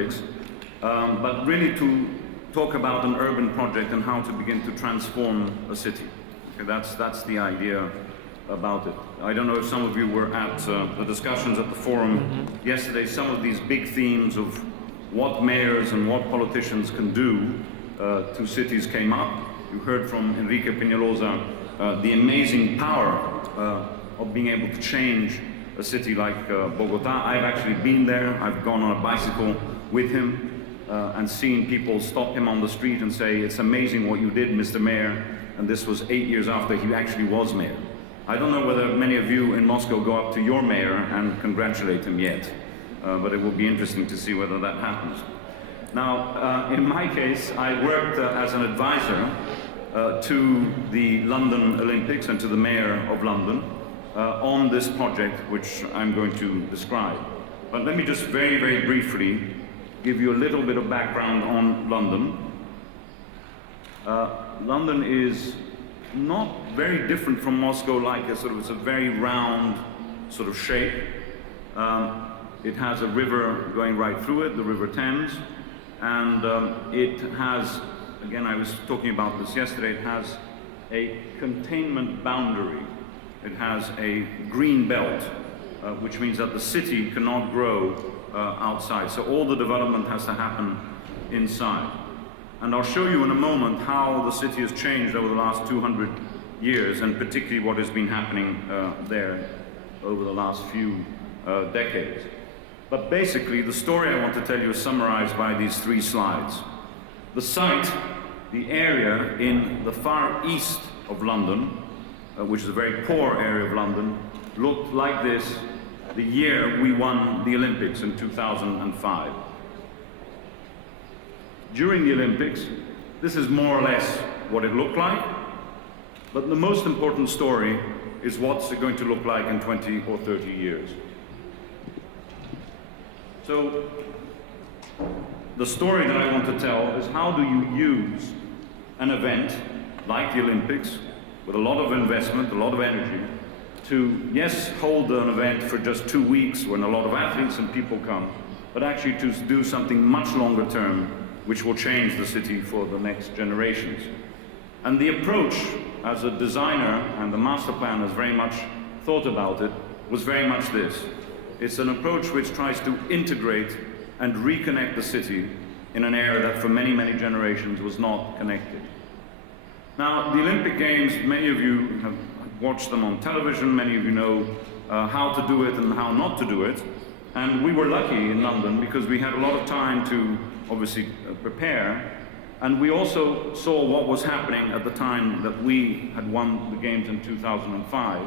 but really to talk about an urban project and how to begin to transform a city. Okay, that's the idea about it. I don't know if some of you were at the discussions at the forum yesterday. Some of these big themes of what mayors and what politicians can do to cities came up. You heard from Enrique Peñalosa the amazing power of being able to change a city like Bogota. I've actually been there. I've gone on a bicycle with him and seen people stop him on the street and say, "It's amazing what you did, Mr. Mayor." And this was 8 years after he actually was mayor. I don't know whether many of you in Moscow go up to your mayor and congratulate him yet, but it will be interesting to see whether that happens. Now, in my case, I worked as an advisor to the London Olympics and to the mayor of London on this project, which I'm going to describe. But let me just very, very briefly give you a little bit of background on London. London is not very different from Moscow, like it's a very round sort of shape. It has a river going right through it, the River Thames, and it has, again, I was talking about this yesterday, it has a containment boundary. It has a green belt, which means that the city cannot grow outside. So all the development has to happen inside. And I'll show you in a moment how the city has changed over the last 200 years, and particularly what has been happening there over the last few decades. But basically, the story I want to tell you is summarized by these 3 slides. The site, the area in the far east of London, which is a very poor area of London, looked like this the year we won the Olympics in 2005. During the Olympics, this is more or less what it looked like, but the most important story is what's it going to look like in 20 or 30 years. So, the story that I want to tell is how do you use an event like the Olympics, with a lot of investment, a lot of energy, to, yes, hold an event for just 2 weeks when a lot of athletes and people come, but actually to do something much longer term, which will change the city for the next generations. And the approach, as a designer, and the master plan has very much thought about it, was very much this. It's an approach which tries to integrate and reconnect the city in an area that for many, many generations was not connected. Now, the Olympic Games, many of you have watched them on television, many of you know how to do it and how not to do it. And we were lucky in London because we had a lot of time to obviously prepare. And we also saw what was happening at the time that we had won the Games in 2005.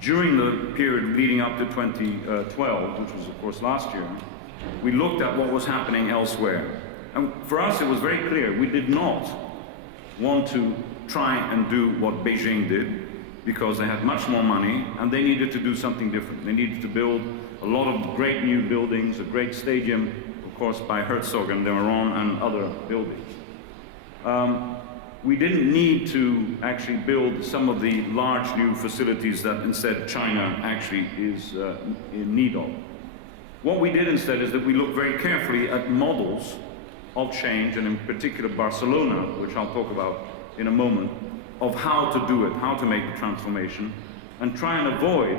During the period leading up to 2012, which was of course last year, we looked at what was happening elsewhere. And for us it was very clear, we did not want to try and do what Beijing did, because they had much more money and they needed to do something different. They needed to build a lot of great new buildings, a great stadium, of course by Herzog and Demeron and other buildings. We didn't need to actually build some of the large new facilities that instead China actually is in need of. What we did instead is that we looked very carefully at models of change, and in particular Barcelona, which I'll talk about in a moment, of how to do it, how to make the transformation, and try and avoid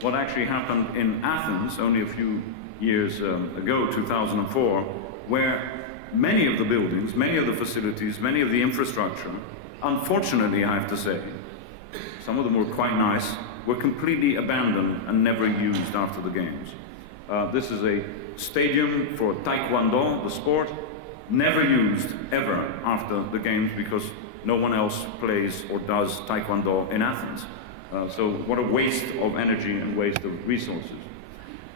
what actually happened in Athens only a few years ago, 2004, where many of the buildings, many of the facilities, many of the infrastructure, unfortunately I have to say, some of them were quite nice, were completely abandoned and never used after the Games. This is a stadium for Taekwondo, the sport, never used ever after the Games because no one else plays or does Taekwondo in Athens. So what a waste of energy and waste of resources.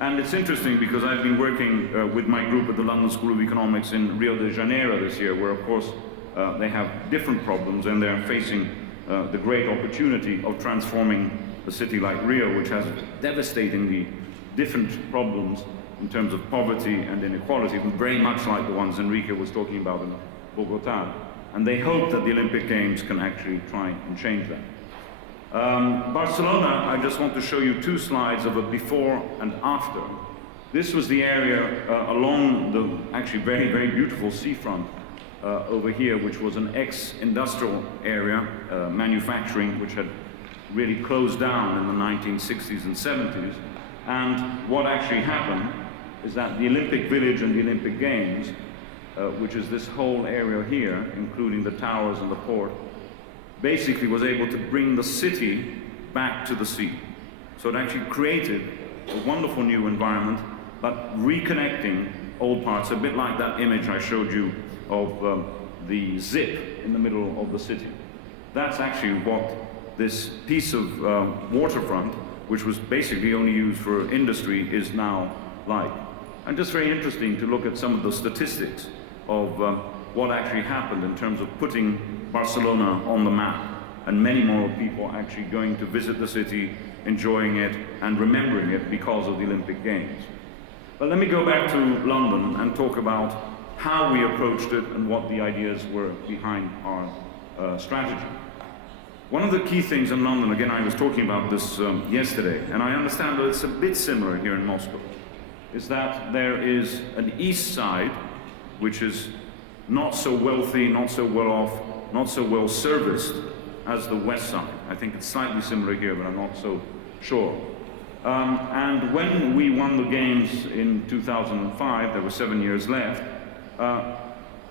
And it's interesting because I've been working with my group at the London School of Economics in Rio de Janeiro this year, where of course they have different problems and they're facing the great opportunity of transforming a city like Rio, which has devastatingly different problems in terms of poverty and inequality, very much like the ones Enrique was talking about in Bogota. And they hope that the Olympic Games can actually try and change that. Barcelona, I just want to show you 2 slides of a before and after. This was the area along the actually very, very beautiful seafront over here, which was an ex-industrial area, manufacturing, which had really closed down in the 1960s and 70s. And what actually happened is that the Olympic Village and the Olympic Games, which is this whole area here, including the towers and the port, basically was able to bring the city back to the sea. So it actually created a wonderful new environment, but reconnecting old parts, a bit like that image I showed you of the zip in the middle of the city. That's actually what this piece of waterfront, which was basically only used for industry, is now like. And just very interesting to look at some of the statistics of what actually happened in terms of putting Barcelona on the map, and many more people actually going to visit the city, enjoying it, and remembering it because of the Olympic Games. But let me go back to London and talk about how we approached it and what the ideas were behind our strategy. One of the key things in London, again, I was talking about this yesterday, and I understand that it's a bit similar here in Moscow, is that there is an east side, which is not so wealthy, not so well off, not so well serviced as the west side. I think it's slightly similar here, but I'm not so sure. And when we won the games in 2005, there were 7 years left,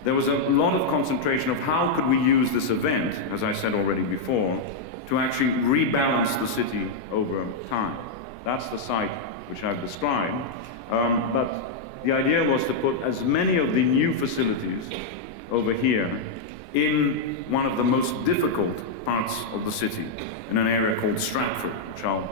there was a lot of concentration of how could we use this event, as I said already before, to actually rebalance the city over time. That's the site which I've described. But the idea was to put as many of the new facilities over here in one of the most difficult parts of the city, in an area called Stratford, which I'll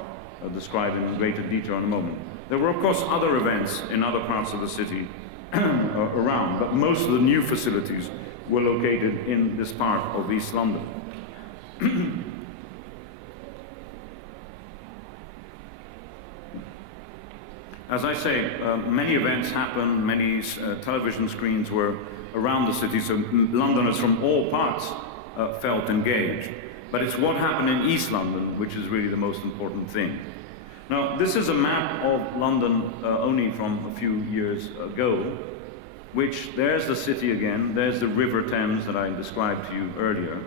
describe in greater detail in a moment. There were, of course, other events in other parts of the city around, but most of the new facilities were located in this part of East London. As I say, many events happened, many television screens were around the city, so Londoners from all parts felt engaged. But it's what happened in East London which is really the most important thing. Now, this is a map of London only from a few years ago, which there's the city again, there's the River Thames that I described to you earlier.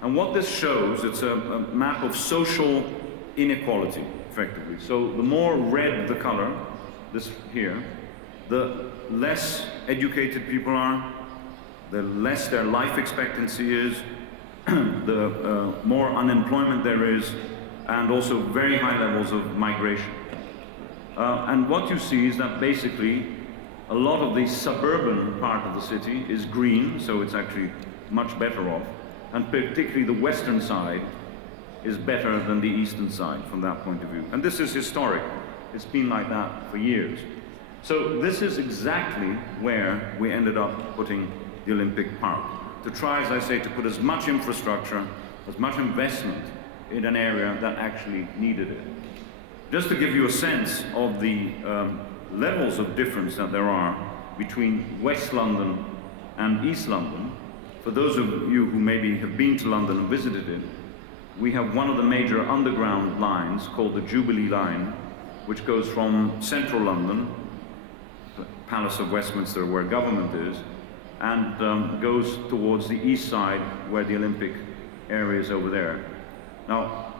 And what this shows, it's a map of social inequality, effectively. So the more red the color, this here, the less educated people are, the less their life expectancy is, the more unemployment there is, and also very high levels of migration. And what you see is that basically a lot of the suburban part of the city is green, so it's actually much better off, and particularly the western side is better than the eastern side from that point of view. And this is historic. It's been like that for years. So this is exactly where we ended up putting the Olympic Park, to try, as I say, to put as much infrastructure, as much investment in an area that actually needed it. Just to give you a sense of the levels of difference that there are between West London and East London, for those of you who maybe have been to London and visited it, we have one of the major underground lines called the Jubilee Line, which goes from central London, the Palace of Westminster where government is, and goes towards the east side where the Olympic area is over there. Now,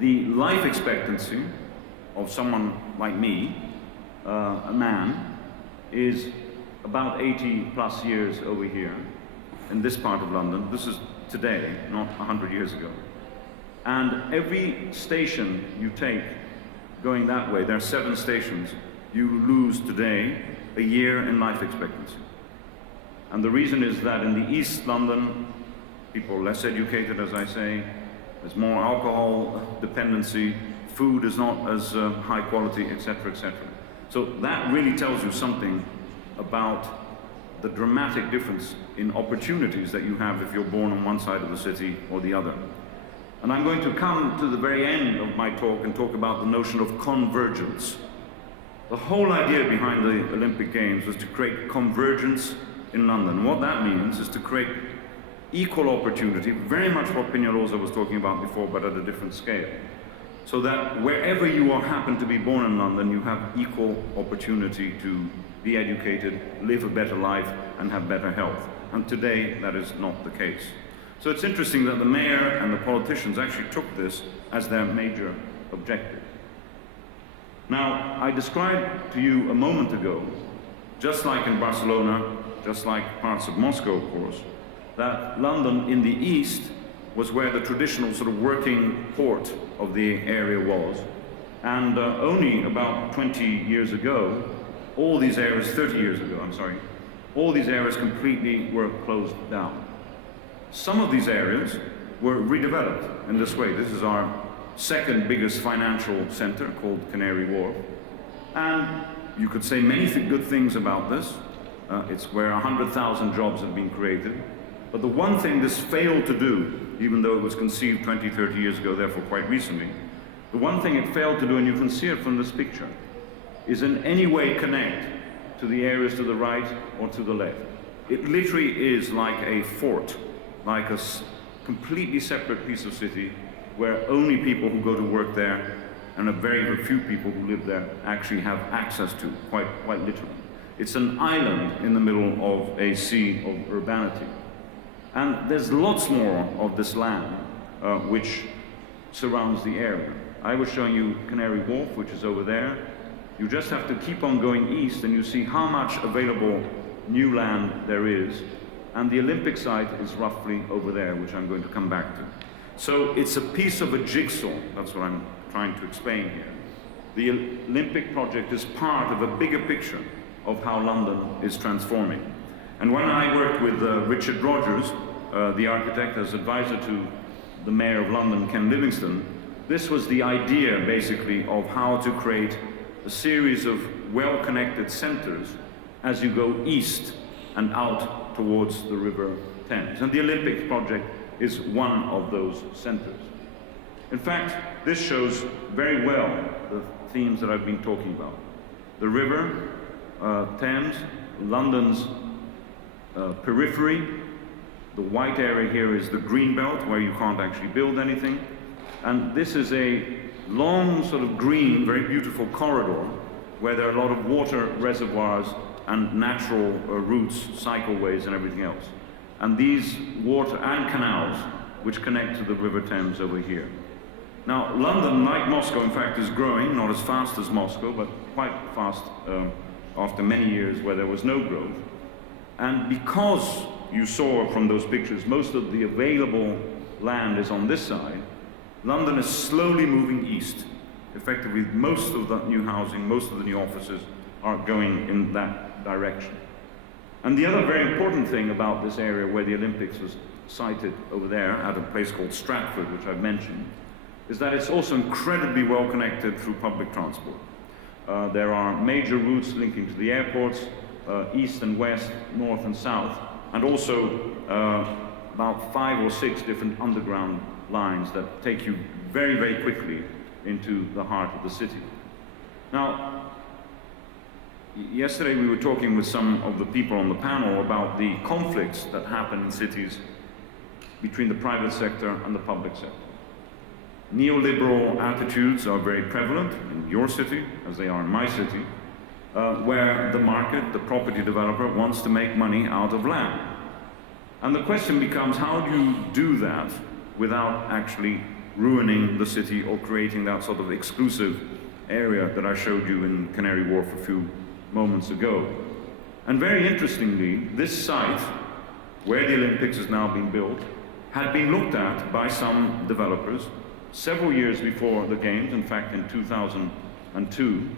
the life expectancy of someone like me, a man, is about 80 plus years over here in this part of London. This is today, not 100 years ago. And every station you take going that way, there are 7 stations, you lose today a year in life expectancy. And the reason is that in the East London, people are less educated, as I say, there's more alcohol dependency, food is not as high quality, etc., etc. So that really tells you something about the dramatic difference in opportunities that you have if you're born on one side of the city or the other. And I'm going to come to the very end of my talk and talk about the notion of convergence. The whole idea behind the Olympic Games was to create convergence in London. And what that means is to create equal opportunity, very much what Peñalosa was talking about before, but at a different scale. so that wherever you happen to be born in London, you have equal opportunity to be educated, live a better life, and have better health. And today, that is not the case. So it's interesting that the mayor and the politicians actually took this as their major objective. Now, I described to you a moment ago, just like in Barcelona, just like parts of Moscow, of course, that London in the east was where the traditional sort of working port of the area was. And only about 20 years ago, all these areas, 30 years ago, I'm sorry, all these areas completely were closed down. Some of these areas were redeveloped in this way. This is our second biggest financial center called Canary Wharf. And you could say many good things about this. It's where 100,000 jobs have been created. But the one thing this failed to do, even though it was conceived 20, 30 years ago, therefore quite recently, the one thing it failed to do, and you can see it from this picture, is in any way connect to the areas to the right or to the left. It literally is like a fort, like a completely separate piece of city where only people who go to work there and a very few people who live there actually have access to, quite literally. It's an island in the middle of a sea of urbanity. And there's lots more of this land which surrounds the area. I was showing you Canary Wharf, which is over there. You just have to keep on going east and you see how much available new land there is. And the Olympic site is roughly over there, which I'm going to come back to. So it's a piece of a jigsaw. That's what I'm trying to explain here. The Olympic project is part of a bigger picture of how London is transforming. And when I worked with Richard Rogers, the architect, as advisor to the Mayor of London, Ken Livingstone, this was the idea, basically, of how to create a series of well-connected centers as you go east and out towards the River Thames. And the Olympic project is one of those centers. In fact, this shows very well the themes that I've been talking about. The River Thames, London's periphery. The white area here is the green belt, where you can't actually build anything. And this is a long sort of green, very beautiful corridor where there are a lot of water reservoirs and natural routes, cycleways and everything else. And these water and canals which connect to the River Thames over here. Now, London, like Moscow, in fact, is growing, not as fast as Moscow, but quite fast after many years where there was no growth. And because you saw from those pictures, most of the available land is on this side, London is slowly moving east. Effectively, most of the new housing, most of the new offices are going in that direction. And the other very important thing about this area where the Olympics was sited over there at a place called Stratford, which I've mentioned, is that it's also incredibly well connected through public transport. There are major routes linking to the airports, east and west, north and south, and also about 5 or 6 different underground lines that take you very, very quickly into the heart of the city. Now, yesterday we were talking with some of the people on the panel about the conflicts that happen in cities between the private sector and the public sector. Neoliberal attitudes are very prevalent in your city, as they are in my city, where the market, the property developer, wants to make money out of land. And the question becomes, how do you do that without actually ruining the city or creating that sort of exclusive area that I showed you in Canary Wharf a few moments ago? And very interestingly, this site, where the Olympics is now being built, had been looked at by some developers several years before the Games, in fact in 2002,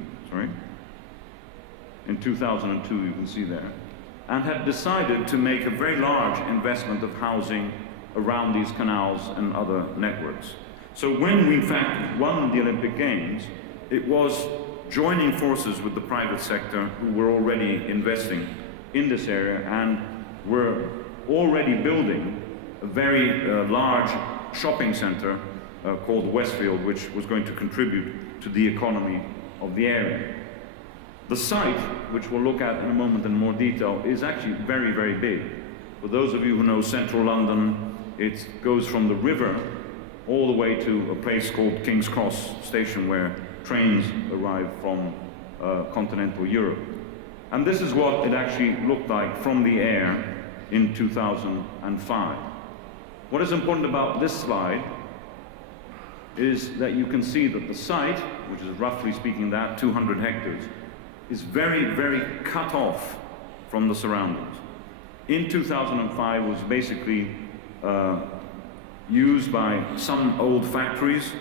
in 2002 you can see there, and had decided to make a very large investment of housing around these canals and other networks. So when we in fact won the Olympic Games, it was joining forces with the private sector who were already investing in this area and were already building a very large shopping center called Westfield, which was going to contribute to the economy of the area. The site, which we'll look at in a moment in more detail, is actually very, very big. For those of you who know central London, it goes from the river all the way to a place called King's Cross Station where trains arrive from continental Europe. And this is what it actually looked like from the air in 2005. What is important about this slide is that you can see that the site, which is roughly speaking that, 200 hectares, is very, very cut off from the surroundings. In 2005 was basically used by some old factories,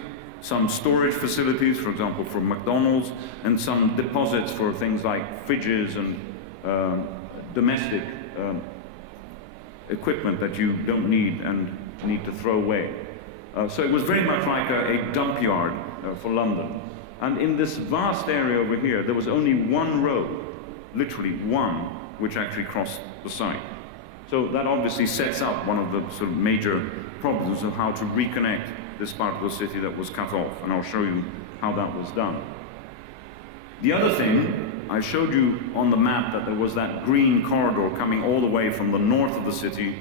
some storage facilities, for example, for McDonald's, and some deposits for things like fridges and domestic equipment that you don't need and need to throw away. So it was very much like a dump yard for London. And in this vast area over here, there was only one road, literally one, which actually crossed the site. So that obviously sets up one of the sort of major problems of how to reconnect this part of the city that was cut off, and I'll show you how that was done. The other thing, I showed you on the map that there was that green corridor coming all the way from the north of the city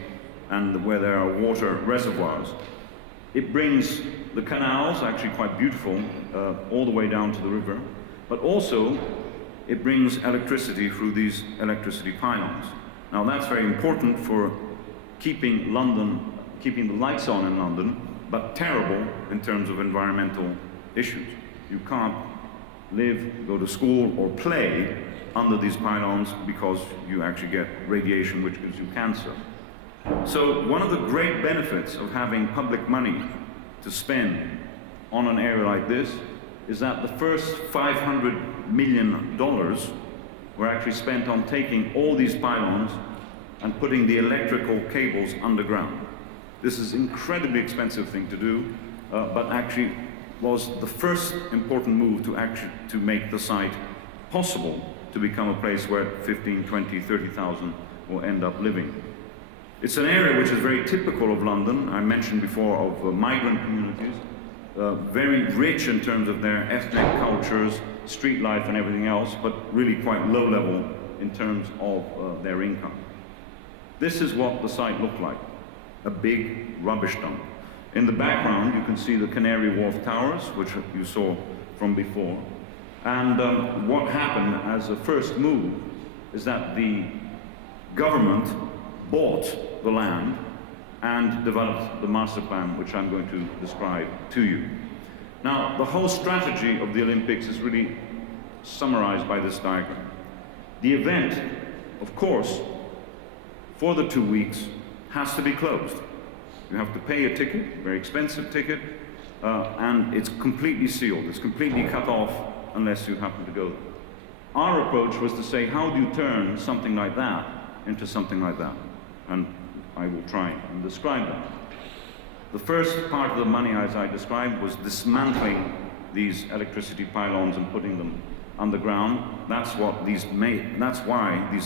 and where there are water reservoirs. It brings the canals, actually quite beautiful, all the way down to the river, but also it brings electricity through these electricity pylons. Now that's very important for keeping the lights on in London, but terrible in terms of environmental issues. You can't live, go to school, or play under these pylons because you actually get radiation which gives you cancer. So one of the great benefits of having public money to spend on an area like this is that the first $500 million were actually spent on taking all these pylons and putting the electrical cables underground. This is an incredibly expensive thing to do, but actually was the first important move to make the site possible to become a place where 15, 20, 30,000 will end up living. It's an area which is very typical of London, I mentioned before, of migrant communities, very rich in terms of their ethnic cultures, street life and everything else, but really quite low level in terms of their income. This is what the site looked like, a big rubbish dump. In the background you can see the Canary Wharf Towers, which you saw from before. And what happened as a first move is that the government bought the land and developed the master plan, which I'm going to describe to you. Now, the whole strategy of the Olympics is really summarized by this diagram. The event, of course, for the 2 weeks, has to be closed. You have to pay a ticket, a very expensive ticket, and it's completely sealed. It's completely cut off unless you happen to go there. Our approach was to say, how do you turn something like that into something like that? And I will try and describe that. The first part of the money, as I described, was dismantling these electricity pylons and putting them underground. That's why these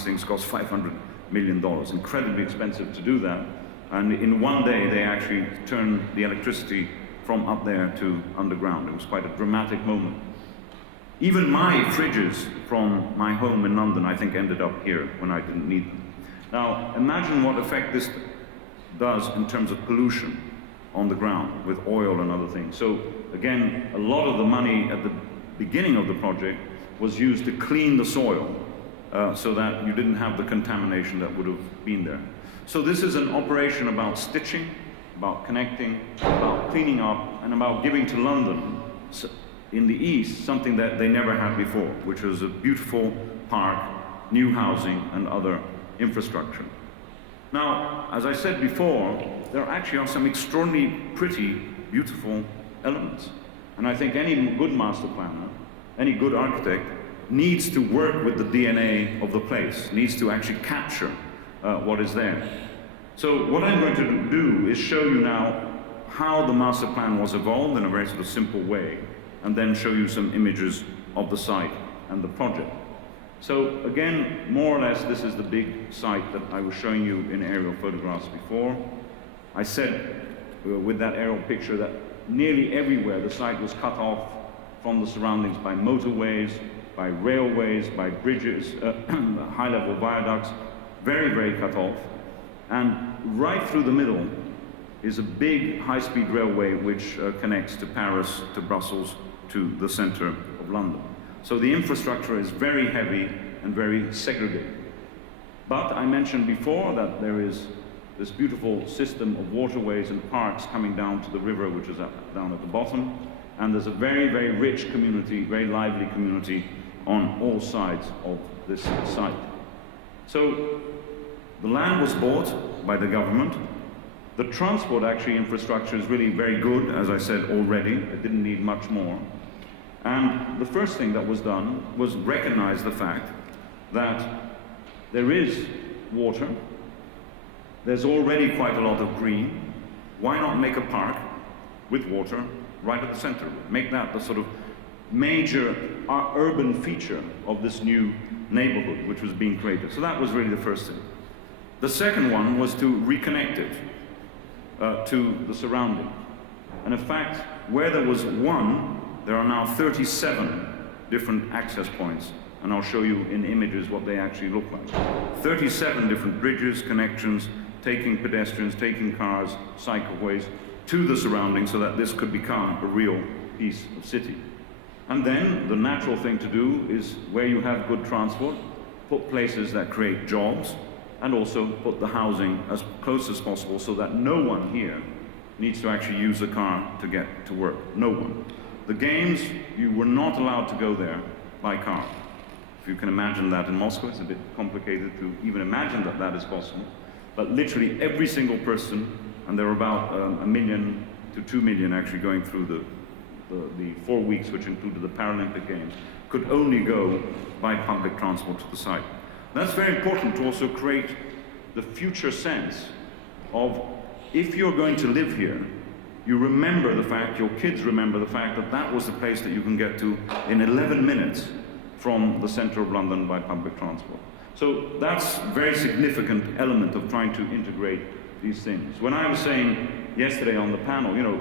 things cost $500 million. Incredibly expensive to do that. And in one day, they actually turned the electricity from up there to underground. It was quite a dramatic moment. Even my fridges from my home in London, I think, ended up here when I didn't need them. Now, imagine what effect this does in terms of pollution on the ground with oil and other things. So, again, a lot of the money at the beginning of the project was used to clean the soil so that you didn't have the contamination that would have been there. So this is an operation about stitching, about connecting, about cleaning up, and about giving to London in the east something that they never had before, which was a beautiful park, new housing, and other infrastructure. Now, as I said before, there actually are some extraordinarily pretty, beautiful elements. And I think any good master planner, any good architect, needs to work with the DNA of the place, needs to actually capture what is there. So what I'm going to do is show you now how the master plan was evolved in a very sort of simple way, and then show you some images of the site and the project. So again, more or less, this is the big site that I was showing you in aerial photographs before. I said with that aerial picture that nearly everywhere the site was cut off from the surroundings by motorways, by railways, by bridges, high-level viaducts, very, very cut off. And right through the middle, is a big high-speed railway which connects to Paris, to Brussels, to the center of London. So the infrastructure is very heavy and very segregated. But I mentioned before that there is this beautiful system of waterways and parks coming down to the river, which is down at the bottom. And there's a very, very rich community, very lively community on all sides of this site. So the land was bought by the government. The transport actually infrastructure is really very good, as I said already. It didn't need much more. And the first thing that was done was recognize the fact that there is water. There's already quite a lot of green. Why not make a park with water right at the center? Make that the sort of major urban feature of this new neighborhood which was being created. So that was really the first thing. The second one was to reconnect it to the surrounding. And in fact, where there was one, there are now 37 different access points. And I'll show you in images what they actually look like. 37 different bridges, connections, taking pedestrians, taking cars, cycleways to the surroundings so that this could become a real piece of city. And then the natural thing to do is, where you have good transport, put places that create jobs, and also put the housing as close as possible so that no one here needs to actually use a car to get to work. No one. The games, you were not allowed to go there by car. If you can imagine that in Moscow, it's a bit complicated to even imagine that that is possible. But literally every single person, and there were about 1 million to 2 million actually going through the 4 weeks, which included the Paralympic Games, could only go by public transport to the site. That's very important to also create the future sense of, if you're going to live here, you remember the fact, your kids remember the fact that that was the place that you can get to in 11 minutes from the center of London by public transport. So that's a very significant element of trying to integrate these things. When I was saying yesterday on the panel, you know,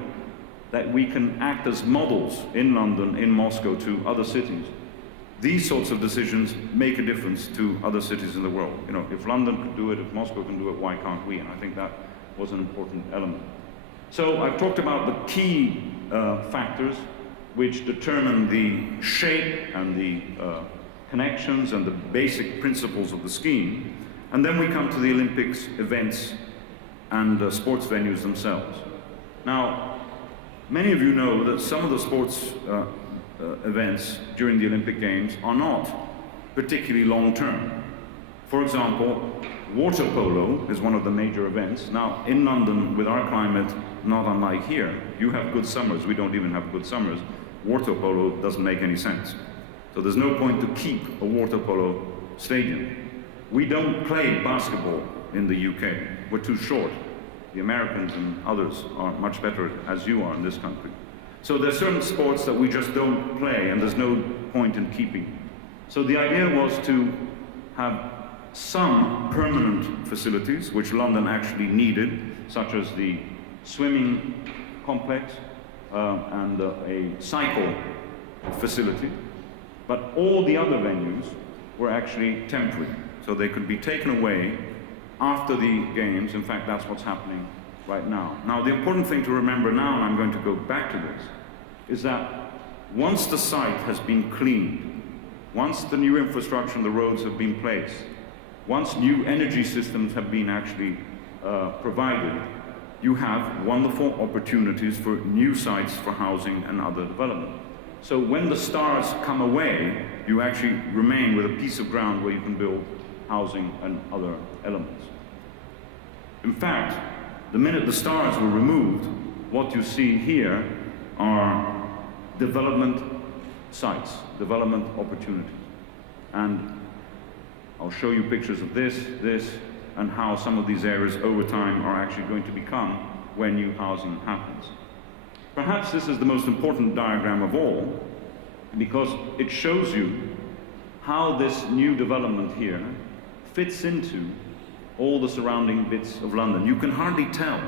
that we can act as models in London, in Moscow, to other cities, these sorts of decisions make a difference to other cities in the world. You know, if London could do it, if Moscow can do it, why can't we? And I think that was an important element. So I've talked about the key factors which determine the shape and the connections and the basic principles of the scheme. And then we come to the Olympics events and sports venues themselves. Now, many of you know that some of the sports events during the Olympic Games are not particularly long-term. For example, water polo is one of the major events. Now, in London, with our climate, not unlike here, you have good summers. We don't even have good summers. Water polo doesn't make any sense. So there's no point to keep a water polo stadium. We don't play basketball in the UK. We're too short. The Americans and others are much better, as you are in this country. So there's certain sports that we just don't play, and there's no point in keeping. So the idea was to have some permanent facilities, which London actually needed, such as the swimming complex and a cycle facility. But all the other venues were actually temporary, so they could be taken away after the games. In fact, that's what's happening right now. Now, the important thing to remember now, and I'm going to go back to this, is that once the site has been cleaned, once the new infrastructure and the roads have been placed, once new energy systems have been actually provided, you have wonderful opportunities for new sites for housing and other development. So when the stars come away, you actually remain with a piece of ground where you can build housing and other elements. In fact, the minute the stars were removed, what you see here are development sites, development opportunities. And I'll show you pictures of this, and how some of these areas over time are actually going to become where new housing happens. Perhaps this is the most important diagram of all, because it shows you how this new development here fits into all the surrounding bits of London. You can hardly tell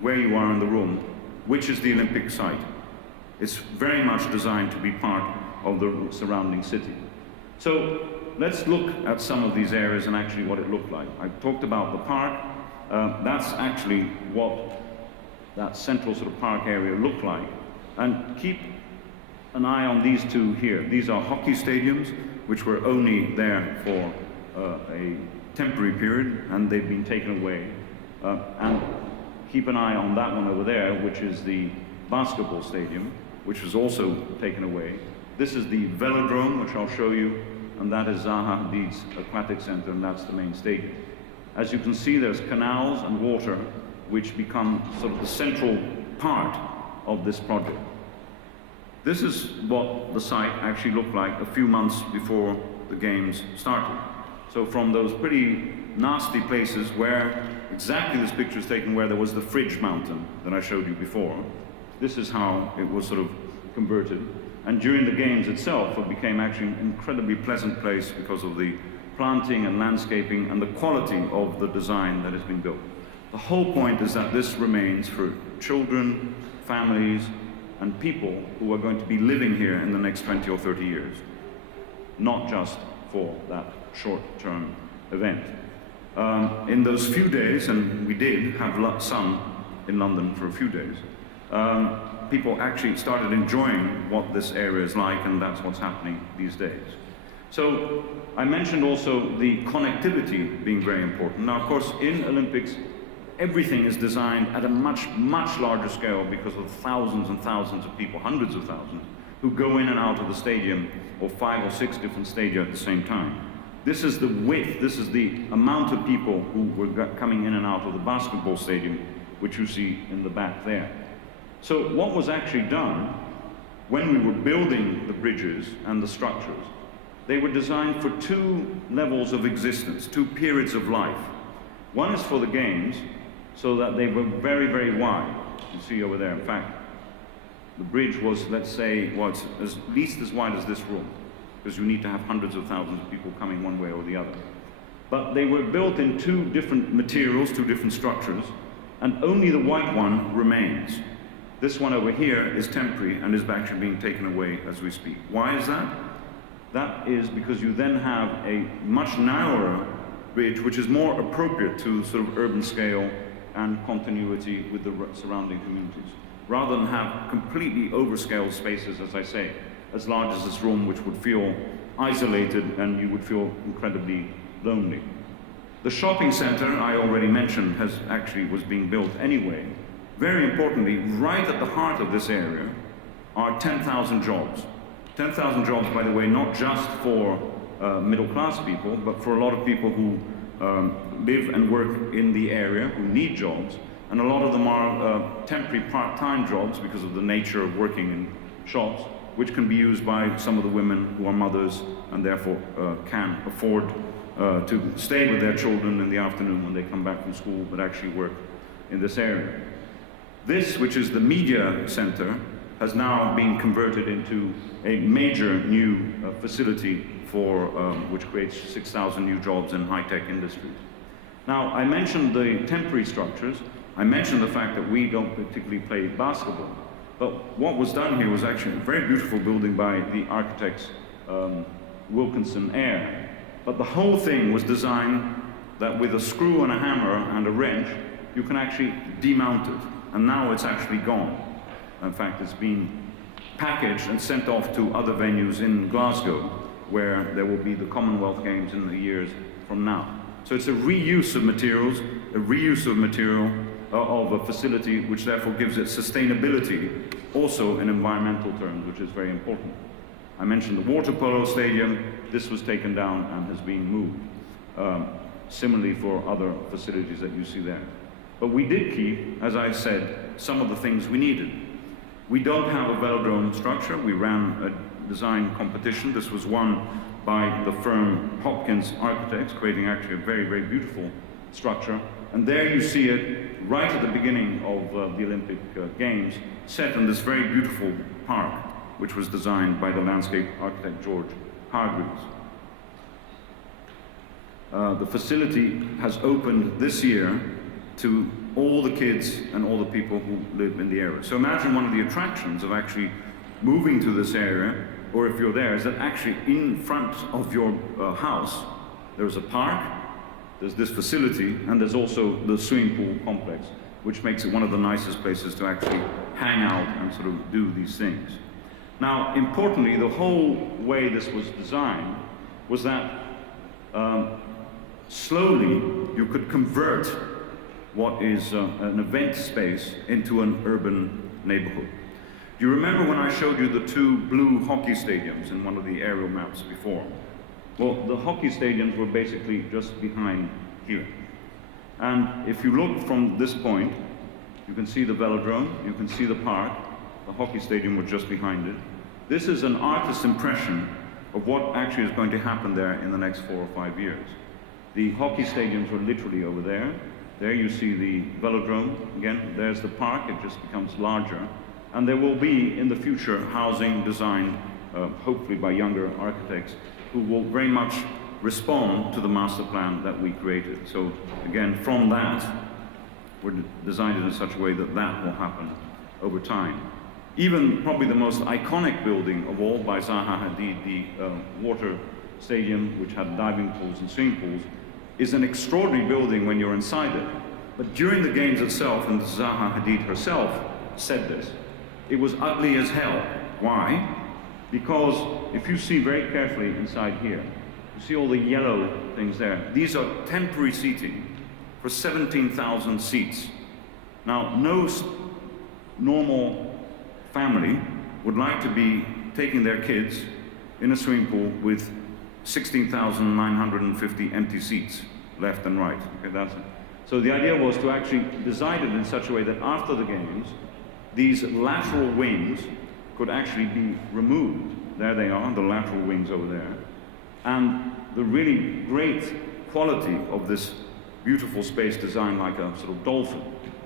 where you are in the room, which is the Olympic site. It's very much designed to be part of the surrounding city. So let's look at some of these areas and actually what it looked like. I talked about the park. That's actually what that central sort of park area look like. And keep an eye on these two here. These are hockey stadiums, which were only there for a temporary period, and they've been taken away. And keep an eye on that one over there, which is the basketball stadium, which was also taken away. This is the velodrome, which I'll show you, and that is Zaha Hadid's aquatic center, and that's the main stadium. As you can see, there's canals and water, which become sort of the central part of this project. This is what the site actually looked like a few months before the games started. So from those pretty nasty places where exactly this picture is taken, where there was the fridge mountain that I showed you before, this is how it was sort of converted. And during the games itself, it became actually an incredibly pleasant place because of the planting and landscaping and the quality of the design that has been built. The whole point is that this remains for children, families, and people who are going to be living here in the next 20 or 30 years, not just for that short-term event. In those few days, and we did have sun in London for a few days, people actually started enjoying what this area is like, and that's what's happening these days. So I mentioned also the connectivity being very important. Now, of course, in Olympics, everything is designed at a much, much larger scale because of thousands and thousands of people, hundreds of thousands, who go in and out of the stadium, or 5 or 6 different stadia at the same time. This is the width, this is the amount of people who were coming in and out of the basketball stadium, which you see in the back there. So what was actually done when we were building the bridges and the structures, they were designed for 2 levels of existence, 2 periods of life. One is for the games, so that they were very, very wide. You see over there, in fact, the bridge was, let's say, well, it's at least as wide as this room, because you need to have hundreds of thousands of people coming one way or the other. But they were built in 2 different materials, 2 different structures, and only the white one remains. This one over here is temporary and is actually being taken away as we speak. Why is that? That is because you then have a much narrower bridge, which is more appropriate to sort of urban scale and continuity with the surrounding communities, rather than have completely overscaled spaces, as I say, as large as this room, which would feel isolated and you would feel incredibly lonely. The shopping center, I already mentioned, was being built anyway. Very importantly, right at the heart of this area are 10,000 jobs. 10,000 jobs, by the way, not just for middle-class people, but for a lot of people who live and work in the area, who need jobs, and a lot of them are temporary part-time jobs because of the nature of working in shops, which can be used by some of the women who are mothers and therefore can afford to stay with their children in the afternoon when they come back from school, but actually work in this area. This, which is the media center, has now been converted into a major new facility for which creates 6,000 new jobs in high-tech industries. Now, I mentioned the temporary structures. I mentioned the fact that we don't particularly play basketball. But what was done here was actually a very beautiful building by the architects Wilkinson Eyre. But the whole thing was designed that with a screw and a hammer and a wrench, you can actually demount it. And now it's actually gone. In fact, it's been packaged and sent off to other venues in Glasgow, where there will be the Commonwealth Games in the years from now. So it's a reuse of materials, a reuse of material of a facility, which therefore gives it sustainability, also in environmental terms, which is very important. I mentioned the water polo stadium. This was taken down and has been moved. Similarly for other facilities that you see there. But we did keep, as I said, some of the things we needed. We don't have a velodrome structure. We ran a design competition. This was won by the firm Hopkins Architects, creating actually a very, very beautiful structure. And there you see it right at the beginning of the Olympic Games, set in this very beautiful park, which was designed by the landscape architect George Hargreaves. The facility has opened this year to all the kids and all the people who live in the area. So imagine one of the attractions of actually moving to this area, or if you're there, is that actually in front of your house, there's a park, there's this facility, and there's also the swimming pool complex. which makes it one of the nicest places to actually hang out and sort of do these things. Now, importantly, the whole way this was designed was that slowly you could convert what is an event space into an urban neighborhood. Do you remember when I showed you the two blue hockey stadiums in one of the aerial maps before? Well, the hockey stadiums were basically just behind here. And if you look from this point, you can see the velodrome, you can see the park, the hockey stadium was just behind it. This is an artist's impression of what actually is going to happen there in the next 4 or 5 years. The hockey stadiums were literally over there. There you see the velodrome. Again, there's the park, it just becomes larger. And there will be, in the future, housing designed, hopefully by younger architects, who will very much respond to the master plan that we created. So, again, from that, we're designed it in such a way that that will happen over time. Even probably the most iconic building of all by Zaha Hadid, the water stadium, which had diving pools and swimming pools, is an extraordinary building when you're inside it. But during the games itself, and Zaha Hadid herself said this, it was ugly as hell. Why? Because if you see very carefully inside here, you see all the yellow things there. These are temporary seating for 17,000 seats. Now, no normal family would like to be taking their kids in a swimming pool with 16,950 empty seats left and right. Okay, that's it. So the idea was to actually design it in such a way that after the games, these lateral wings could actually be removed. There they are, the lateral wings over there. And the really great quality of this beautiful space designed like a sort of dolphin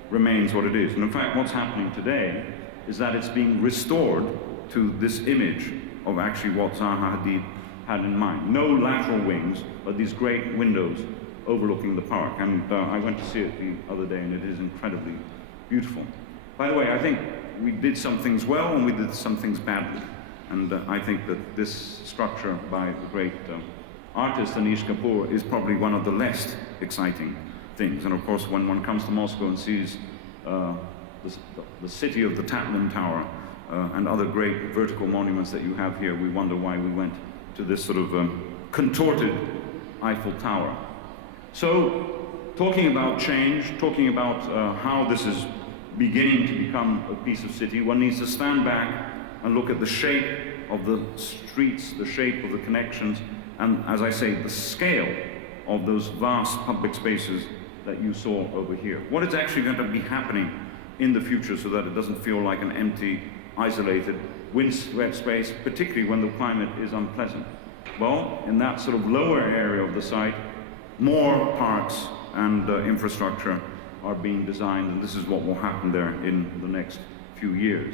remains what it is. And in fact, what's happening today is that it's being restored to this image of actually what Zaha Hadid had in mind. No lateral wings, but these great windows overlooking the park. And I went to see it the other day, and it is incredibly beautiful. By the way, I think we did some things well, and we did some things badly. And I think that this structure by the great artist Anish Kapoor is probably one of the less exciting things. And of course, when one comes to Moscow and sees the city of the Tatlin Tower and other great vertical monuments that you have here, we wonder why we went to this sort of contorted Eiffel Tower. So, talking about change, talking about how this is beginning to become a piece of city, one needs to stand back and look at the shape of the streets, the shape of the connections, and, as I say, the scale of those vast public spaces that you saw over here. What is actually going to be happening in the future so that it doesn't feel like an empty, isolated, windswept space, particularly when the climate is unpleasant? Well, in that sort of lower area of the site, more parks and infrastructure are being designed, and this is what will happen there in the next few years.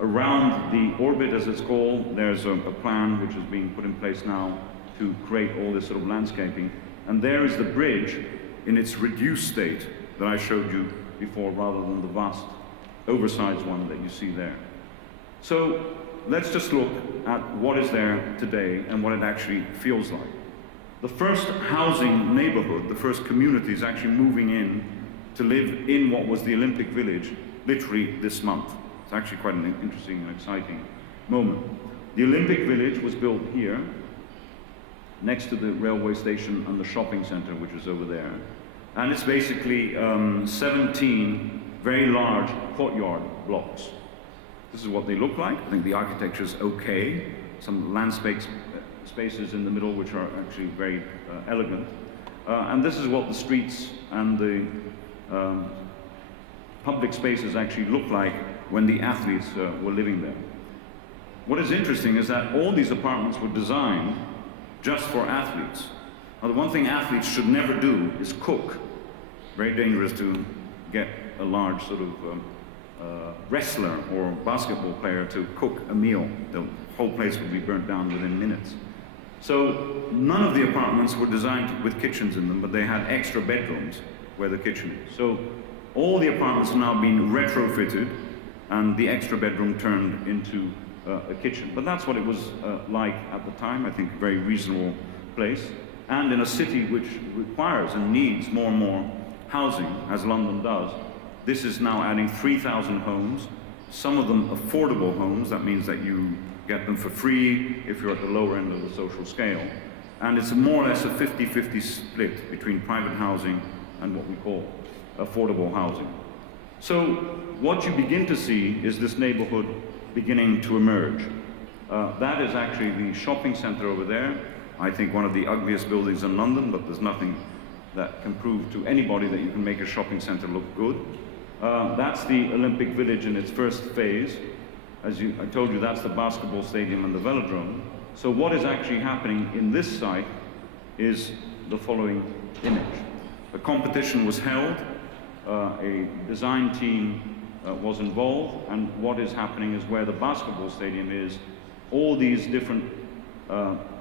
Around the orbit, as it's called, there's a plan which is being put in place now to create all this sort of landscaping. And there is the bridge in its reduced state that I showed you before, rather than the vast, oversized one that you see there. So let's just look at what is there today and what it actually feels like. The first housing neighborhood, the first community is actually moving in to live in what was the Olympic Village literally this month. It's actually quite an interesting and exciting moment. The Olympic Village was built here, next to the railway station and the shopping center, which is over there. And it's basically 17 very large courtyard blocks. This is what they look like. I think the architecture is okay. Some landscape spaces in the middle, which are actually very elegant. And this is what the streets and the public spaces actually look like when the athletes were living there. What is interesting is that all these apartments were designed just for athletes. Now, the one thing athletes should never do is cook. Very dangerous to get a large sort of wrestler or basketball player to cook a meal. The whole place would be burnt down within minutes. So none of the apartments were designed with kitchens in them, but they had extra bedrooms where the kitchen is. So all the apartments are now being retrofitted, and the extra bedroom turned into a kitchen. But that's what it was like at the time. I think a very reasonable place. And in a city which requires and needs more and more housing, as London does, this is now adding 3,000 homes, some of them affordable homes. That means that you get them for free if you're at the lower end of the social scale. And it's more or less a 50-50 split between private housing and what we call affordable housing. So what you begin to see is this neighborhood beginning to emerge. That is actually the shopping center over there. I think one of the ugliest buildings in London, but there's nothing that can prove to anybody that you can make a shopping center look good. That's the Olympic Village in its first phase. As I told you, that's the basketball stadium and the velodrome. So what is actually happening in this site is the following image. The competition was held, a design team was involved, and what is happening is where the basketball stadium is, all these different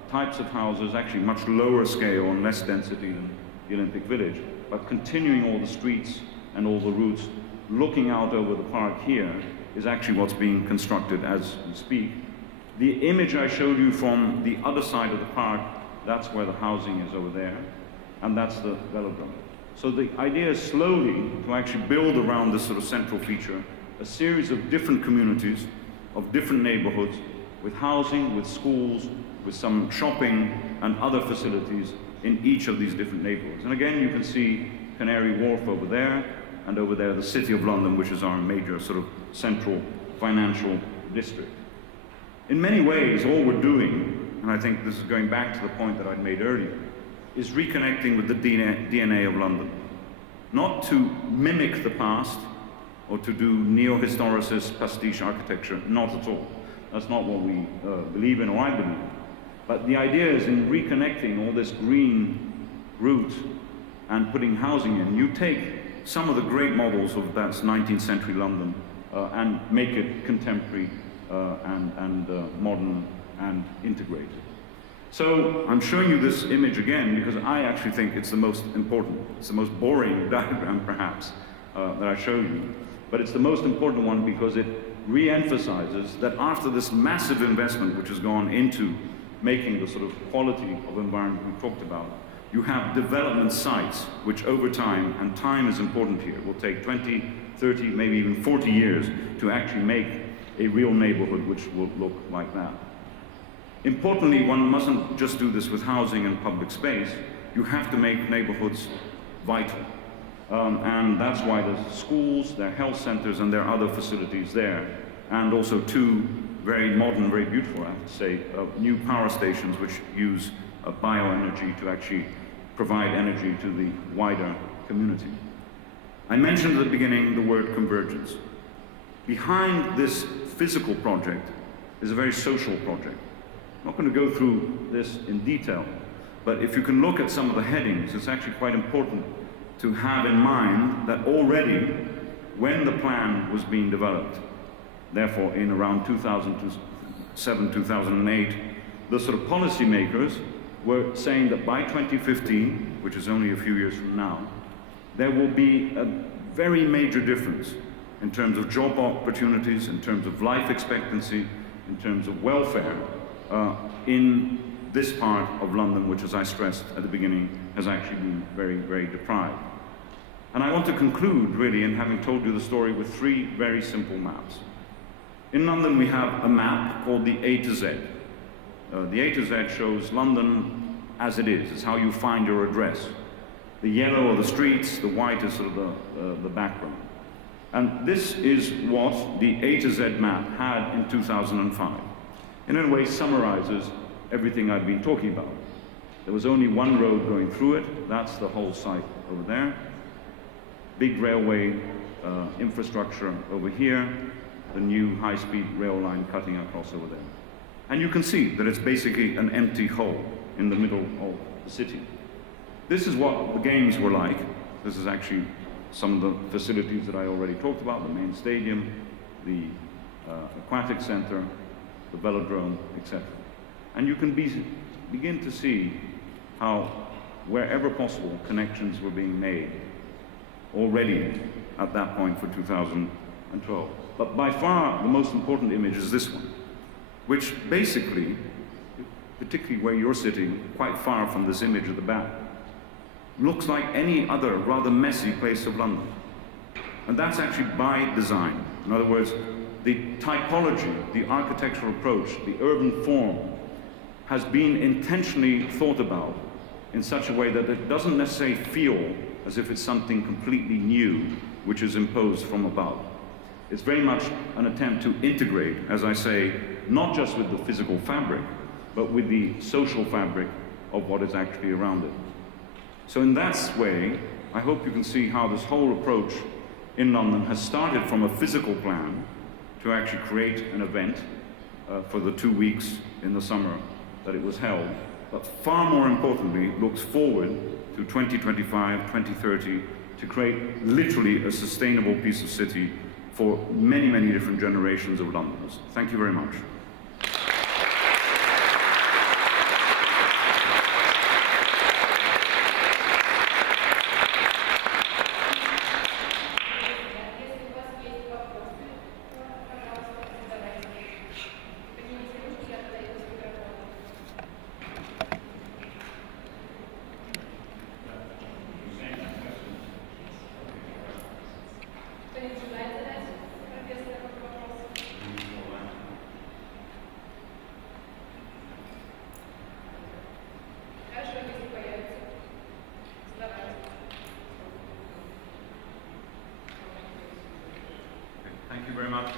types of houses, actually much lower scale and less density than the Olympic Village, but continuing all the streets and all the routes, looking out over the park here, is actually what's being constructed as we speak. The image I showed you from the other side of the park, that's where the housing is over there, and that's the velodrome. So the idea is slowly to actually build around this sort of central feature a series of different communities, of different neighborhoods, with housing, with schools, with some shopping and other facilities in each of these different neighborhoods. And again, you can see Canary Wharf over there, and over there the City of London, which is our major sort of central financial district. In many ways, all we're doing, and I think this is going back to the point that I made earlier, is reconnecting with the DNA of London. Not to mimic the past or to do neo-historicist pastiche architecture, not at all. That's not what we believe in, or I believe in. But the idea is in reconnecting all this green route and putting housing in. You take some of the great models of that 19th century London and make it contemporary and modern and integrated. So I'm showing you this image again because I actually think it's the most important. It's the most boring diagram perhaps that I show you, but it's the most important one because it re-emphasizes that after this massive investment which has gone into making the sort of quality of environment we talked about, you have development sites which over time, and time is important here, will take 20, 30, maybe even 40 years to actually make a real neighborhood which will look like that. Importantly, one mustn't just do this with housing and public space. You have to make neighborhoods vital. And that's why there's schools, there are health centers, and there are other facilities there. And also two very modern, very beautiful, I have to say, new power stations which use bioenergy to actually provide energy to the wider community. I mentioned at the beginning the word convergence. Behind this physical project is a very social project. I'm not going to go through this in detail, but if you can look at some of the headings, it's actually quite important to have in mind that already when the plan was being developed, therefore in around 2007, 2008, the sort of policymakers were saying that by 2015, which is only a few years from now, there will be a very major difference in terms of job opportunities, in terms of life expectancy, in terms of welfare, in this part of London, which, as I stressed at the beginning, has actually been very, very deprived. And I want to conclude, really, in having told you the story with three very simple maps. In London, we have a map called the A to Z. The A to Z shows London as it is. It's how you find your address. The yellow are the streets, the white is sort of the background. And this is what the A to Z map had in 2005. In a way, summarizes everything I've been talking about. There was only one road going through it. That's the whole site over there. Big railway infrastructure over here. The new high-speed rail line cutting across over there. And you can see that it's basically an empty hole in the middle of the city. This is what the games were like. This is actually some of the facilities that I already talked about, the main stadium, the aquatic center, the velodrome, etc. And you can begin to see how, wherever possible, connections were being made already at that point for 2012. But by far, the most important image is this one, which basically, particularly where you're sitting, quite far from this image at the back, looks like any other rather messy place of London. And that's actually by design. In other words, the typology, the architectural approach, the urban form has been intentionally thought about in such a way that it doesn't necessarily feel as if it's something completely new which is imposed from above. It's very much an attempt to integrate, as I say, not just with the physical fabric, but with the social fabric of what is actually around it. So in that way, I hope you can see how this whole approach in London has started from a physical plan to actually create an event for the 2 weeks in the summer that it was held, but far more importantly, looks forward to 2025, 2030 to create literally a sustainable piece of city for many, many different generations of Londoners. Thank you very much. Thank you very much.